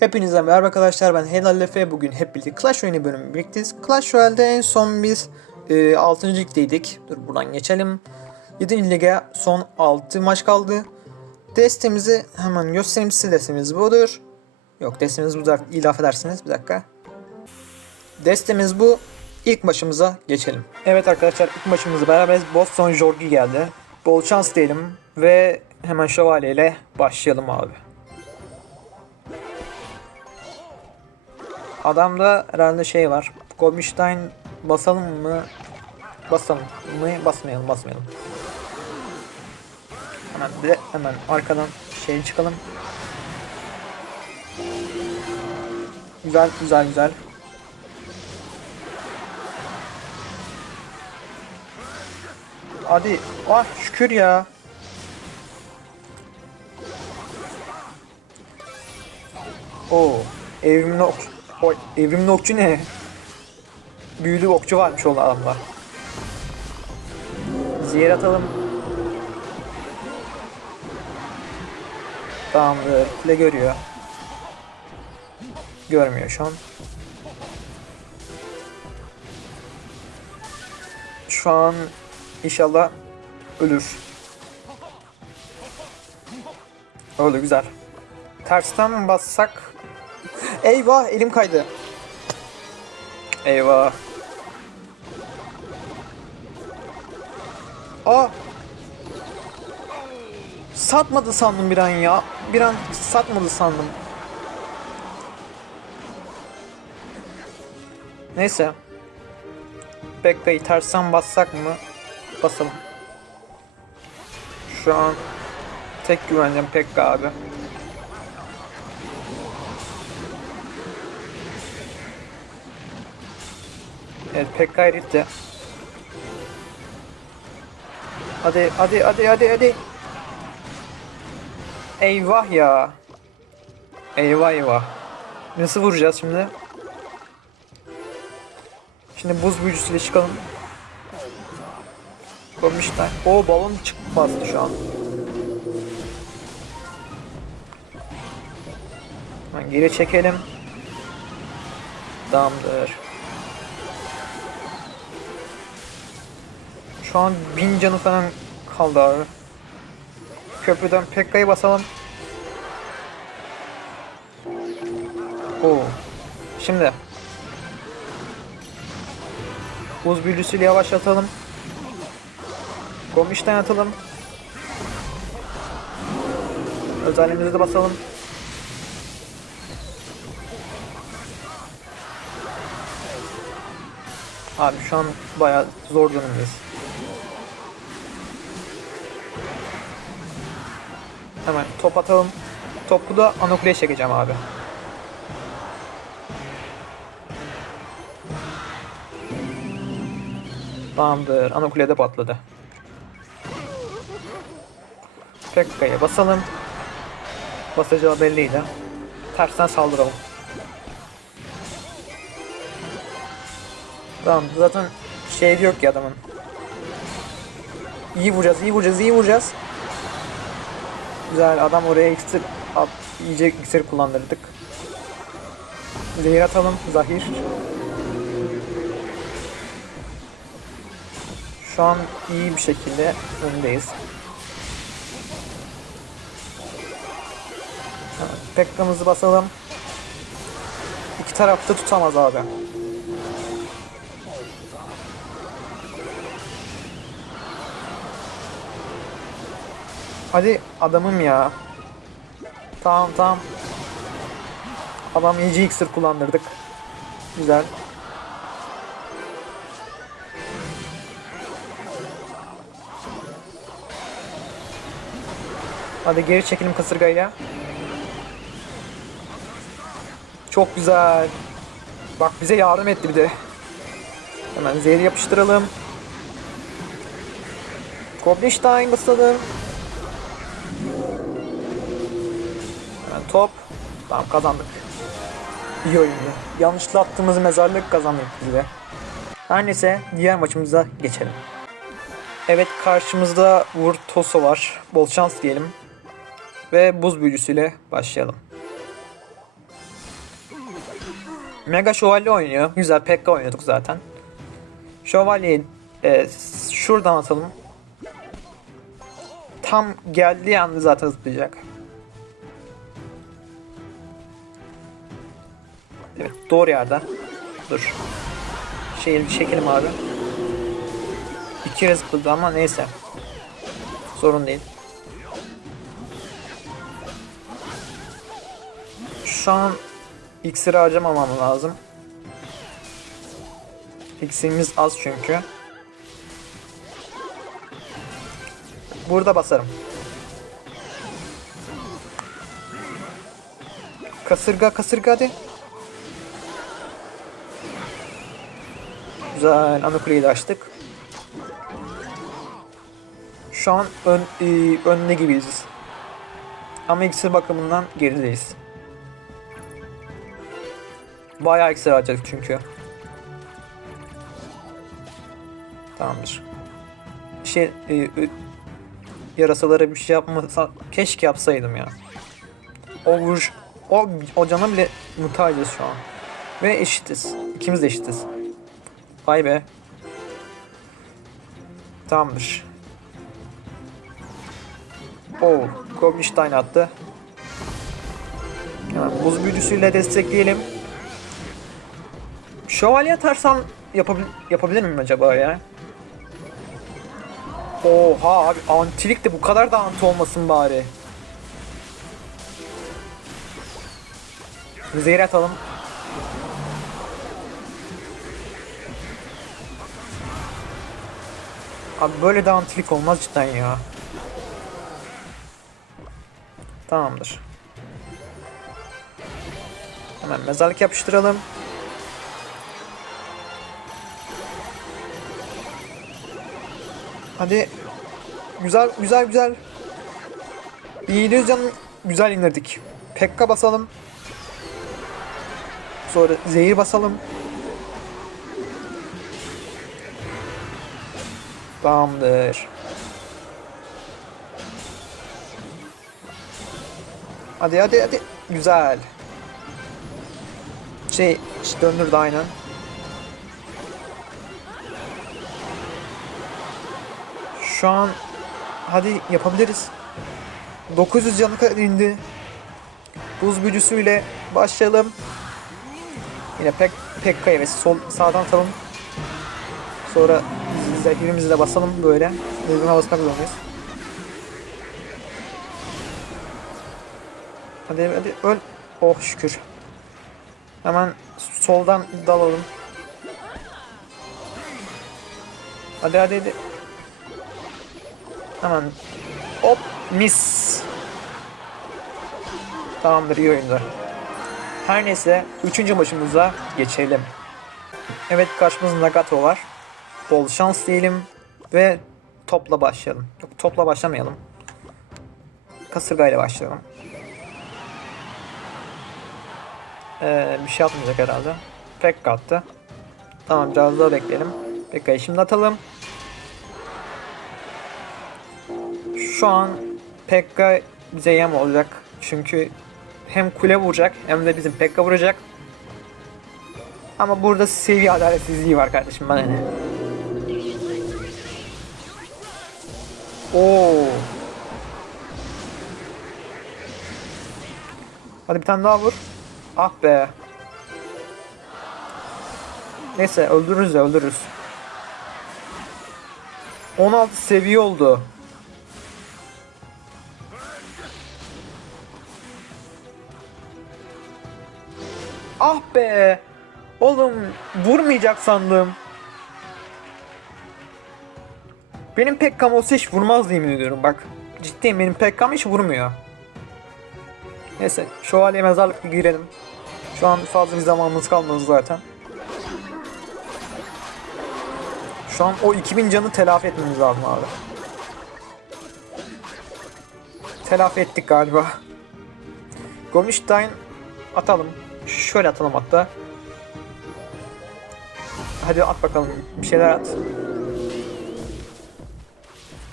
Hepinize merhaba arkadaşlar ben Helal Efe bugün hep birlikte Clash Royale bölümü birlikteyiz. Clash Royale'de en son biz e, 6. ligdeydik. Dur buradan geçelim. 7. lige son 6 maç kaldı. Destemizi hemen göstereyim size destemiz budur. Yok destemiz bu da ilaf edersiniz bir dakika. Destemiz bu. İlk maçımıza geçelim. Evet arkadaşlar ilk maçımızı beraberiz. Boston Jorgi geldi. Bol şans diyelim ve hemen şövalye ile başlayalım abi. Adamda herhalde şey var. Goldstein basalım mı? Basalım mı? Basmayalım, basmayalım. Hemen de hemen arkadan şey çıkalım. Güzel, güzel, güzel. Hadi. Ah şükür ya. Oo. Evrimli okçu. Oy, evrimli okçu ne? Büyülü okçu varmış o adamda. Zehir atalım. Tamamdır. Kule görüyor. Görmüyor şu an. Şu an inşallah ölür. Öyle güzel. Tersten bassak? Eyvah elim kaydı. Eyvah. Aa. Satmadı sandım bir an ya. Bir an satmadı sandım. Neyse. Bekka'yı tersten bassak mı? Basalım. Şu an tek güvencem Pekka abi. Evet Pekka eritti. Hadi hadi hadi hadi hadi. Eyvah ya. Eyvah eyvah. Nasıl vuracağız şimdi? Şimdi buz büyücüsüyle çıkalım. Koymuşlar. O balon çık bastı şu an. Hemen geri çekelim. Tamamdır. Şu an bin canı falan kaldı abi. Köprüden Pekka'yı basalım. Oo. Şimdi. Buz büyücüsüyle yavaşlatalım. Gomiş'ten atalım. Özelliğimizi de basalım. Abi şu an bayağı zor durumdayız. Hemen top atalım. Topu da anakuleye çekeceğim abi. Tamamdır. Anakulede patladı. Pekka'ya basalım. Basacağı belliydi. Tersten saldıralım. Tamam zaten şey yok ki adamın. İyi vuracağız, iyi vuracağız, iyi vuracağız. Güzel adam oraya iksir at, iyice iksir kullandırdık. Zehir atalım, zahir. Şu an iyi bir şekilde öndeyiz. Pekka'mızı basalım. İki tarafta tutamaz abi. Hadi adamım ya. Tamam tamam. Adam iyice iksir kullandırdık. Güzel. Hadi geri çekelim kasırgayla. Çok güzel. Bak bize yardım etti bir de. Hemen zehri yapıştıralım. Goblin basalım. Top. Tamam kazandık. İyi oyundu. Yanlışla attığımız mezarlık kazandık biz de. Her neyse diğer maçımıza geçelim. Evet karşımızda Vur Toso var. Bol şans diyelim. Ve buz büyücüsüyle başlayalım. Mega Şövalye oynuyor. Güzel Pekka oynuyorduk zaten. Şövalyeyi e, şuradan atalım. Tam geldiği anda zaten zıplayacak. Evet doğru yerde. Dur. Şey, çekelim abi. İki kere zıpladı ama neyse. Sorun değil. Şu an iksiri harcamamam lazım. İksirimiz az çünkü. Burada basarım. Kasırga kasırga hadi. Güzel ana de açtık. Şu an ön, e, önde gibiyiz. Ama iksir bakımından gerideyiz. Bayağı iksir harcadık çünkü. Tamamdır. Şey, e, ö- yarasalara bir şey yapmasa keşke yapsaydım ya. O vuruş, o, o cana bile muhtacız şu an. Ve eşitiz. İkimiz de eşitiz. Vay be. Tamamdır. Oo, Goblin attı. Hemen buz büyücüsüyle destekleyelim. Şövalye atarsam yapabil yapabilir miyim acaba ya? Oha abi antilik de bu kadar da anti olmasın bari. Zehir atalım. Abi böyle de antilik olmaz cidden ya. Tamamdır. Hemen mezarlık yapıştıralım. Hadi. Güzel güzel güzel. Bir 700 canı güzel indirdik. Pekka basalım. Sonra zehir basalım. Tamamdır. Hadi hadi hadi. Güzel. Şey işte döndürdü aynen. Şu an hadi yapabiliriz. 900 canı kadar indi. Buz büyücüsüyle başlayalım. Yine pek pek evet sol sağdan atalım. Sonra zehirimizi de basalım böyle. Zehirime basmak zorundayız. Hadi hadi öl. Oh şükür. Hemen soldan dalalım. Hadi hadi hadi. Hemen hop mis. Tamamdır iyi oyunda. Her neyse 3. maçımıza geçelim. Evet karşımızda Nagato var. Bol şans diyelim ve topla başlayalım. Yok topla başlamayalım. Kasırgayla başlayalım. Ee, bir şey atmayacak herhalde. Pekka attı. Tamam biraz daha bekleyelim. Pekka'yı şimdi atalım. Şu an Pekka bize yem olacak. Çünkü hem kule vuracak hem de bizim Pekka vuracak. Ama burada seviye adaletsizliği var kardeşim bana ne. Oo. Hadi bir tane daha vur. Ah be. Neyse öldürürüz ya öldürürüz. 16 seviye oldu. Ah be. Oğlum vurmayacak sandım. Benim Pekkam olsa hiç vurmaz yemin ediyorum bak. Ciddiyim benim Pekkam hiç vurmuyor. Neyse şövalye mezarlık girelim. Şu an fazla bir zamanımız kalmadı zaten. Şu an o 2000 canı telafi etmemiz lazım abi. Telafi ettik galiba. Gomishstein atalım. Şöyle atalım hatta. Hadi at bakalım. Bir şeyler at.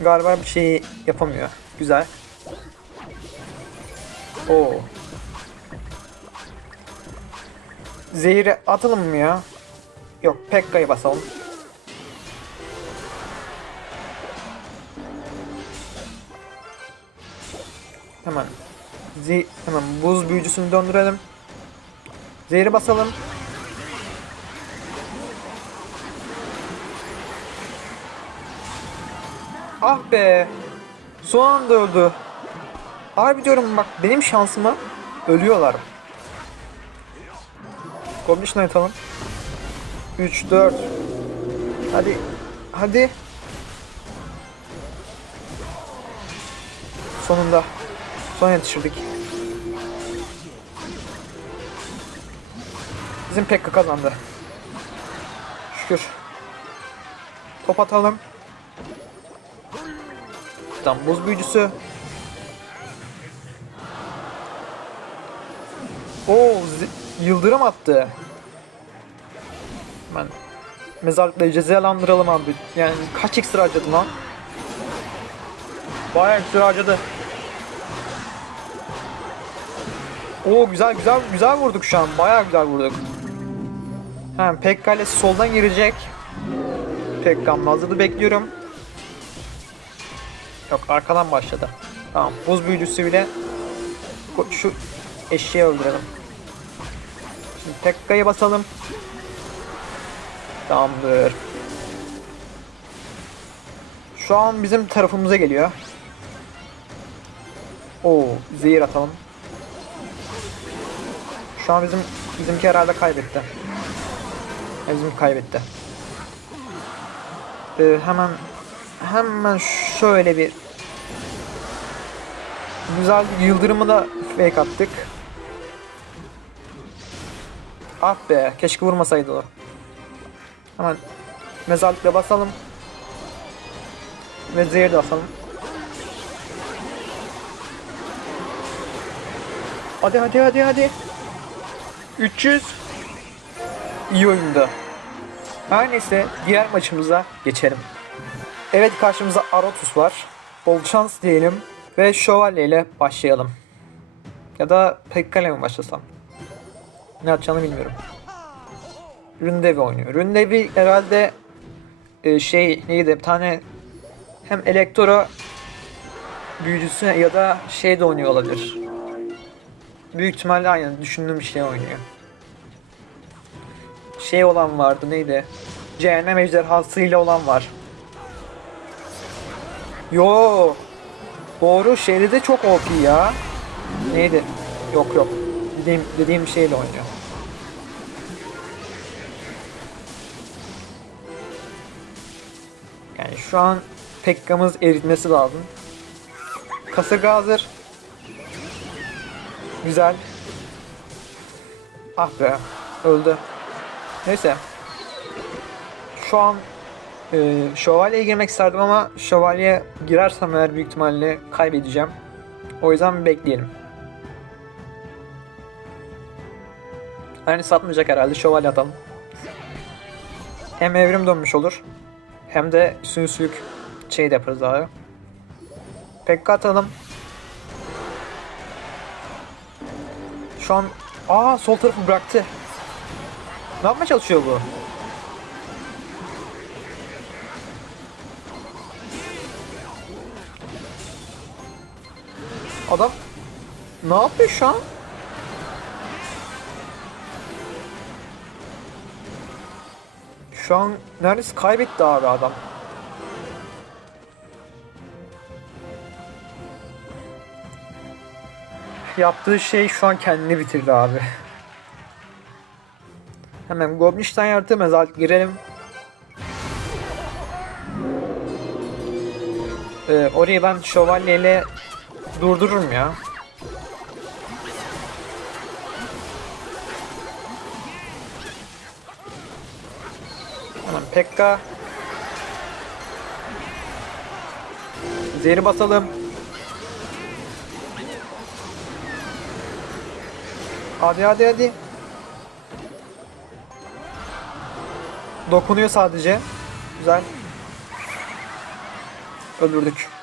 Galiba bir şey yapamıyor. Güzel. Oo. Zehir'i atalım mı ya? Yok Pekka'yı basalım. Hemen Ze hemen buz büyücüsünü döndürelim. Zehri basalım. Ah be. Son anda öldü. Harbi diyorum bak benim şansıma ölüyorlar. Goblin atalım. 3 4 Hadi. Hadi. Sonunda. Son yetiştirdik. Bizim Pekka kazandı. Şükür. Top atalım. Tamam buz büyücüsü. Oo yıldırım attı. Ben mezarlıkları cezalandıralım abi. Yani kaç ekstra harcadı lan? Bayağı ekstra harcadı. Oo güzel güzel güzel vurduk şu an. Bayağı güzel vurduk. Ha Pekka soldan girecek. Pekka'nın hazırlığı bekliyorum. Yok arkadan başladı. Tamam buz büyücüsü bile şu eşeği öldürelim. Şimdi Pekka'yı basalım. Tamamdır. Şu an bizim tarafımıza geliyor. Oo, zehir atalım. Şu an bizim bizimki herhalde kaybetti. Bizim kaybetti. Ee, hemen hemen şöyle bir güzel yıldırımı da fake attık. Ah be, keşke vurmasaydı o. Hemen mezarlıkla basalım. Ve zehir de asalım. Hadi hadi hadi hadi. 300. İyi oyunda. Her neyse diğer maçımıza geçelim. Evet karşımızda Arotus var. Bol şans diyelim ve Şövalye ile başlayalım. Ya da Pekka ile mi başlasam? Ne yapacağını bilmiyorum. Ründevi oynuyor. Ründevi herhalde e, şey neydi bir tane hem elektro büyücüsü ya da şey de oynuyor olabilir. Büyük ihtimalle aynı düşündüğüm şey oynuyor. Şey olan vardı neydi? Cehennem ejderhasıyla olan var. Yo. Doğru de çok OP ya. Neydi? Yok yok. Dediğim dediğim şeyle oynuyor. Yani şu an Pekka'mız eritmesi lazım. Kasırga hazır. Güzel. Ah be. Öldü. Neyse. Şu an e, şövalyeye girmek isterdim ama şövalye girersem eğer büyük ihtimalle kaybedeceğim. O yüzden bekleyelim. Yani satmayacak herhalde şövalye atalım. Hem evrim dönmüş olur. Hem de sünsülük şey de yaparız abi. Pekka atalım. Şu an aa sol tarafı bıraktı. Ne yapmaya çalışıyor bu? Adam ne yapıyor şu an? Şu an neredeyse kaybetti abi adam. Yaptığı şey şu an kendini bitirdi abi. Hemen Goblinstein yaratığı mezarlık girelim. Ee, orayı ben şövalyeyle durdururum ya. Hemen Pekka. Zehri basalım. Hadi hadi hadi. Dokunuyor sadece. Güzel. Öldürdük.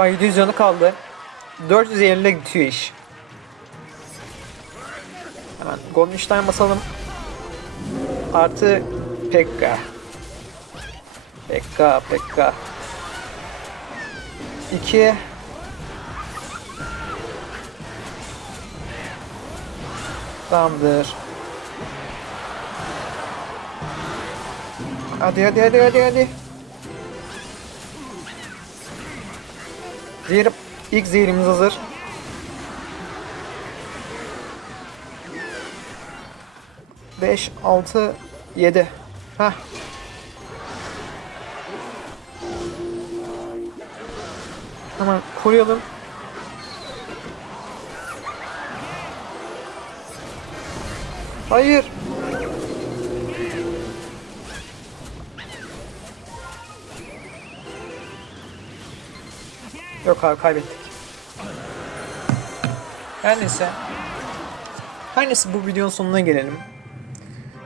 An 700 canı kaldı. 450 ile bitiyor iş. Hemen Goldenstein basalım. Artı Pekka. Pekka, Pekka. 2 Tamamdır. Hadi hadi hadi hadi hadi. Zehir, ilk zehirimiz hazır. Beş, altı, yedi. Heh. Hemen koruyalım. Hayır. Yok abi kaybettik. Her neyse. Her neyse bu videonun sonuna gelelim.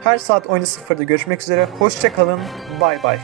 Her saat oyunu sıfırda görüşmek üzere. Hoşça kalın. Bay bay.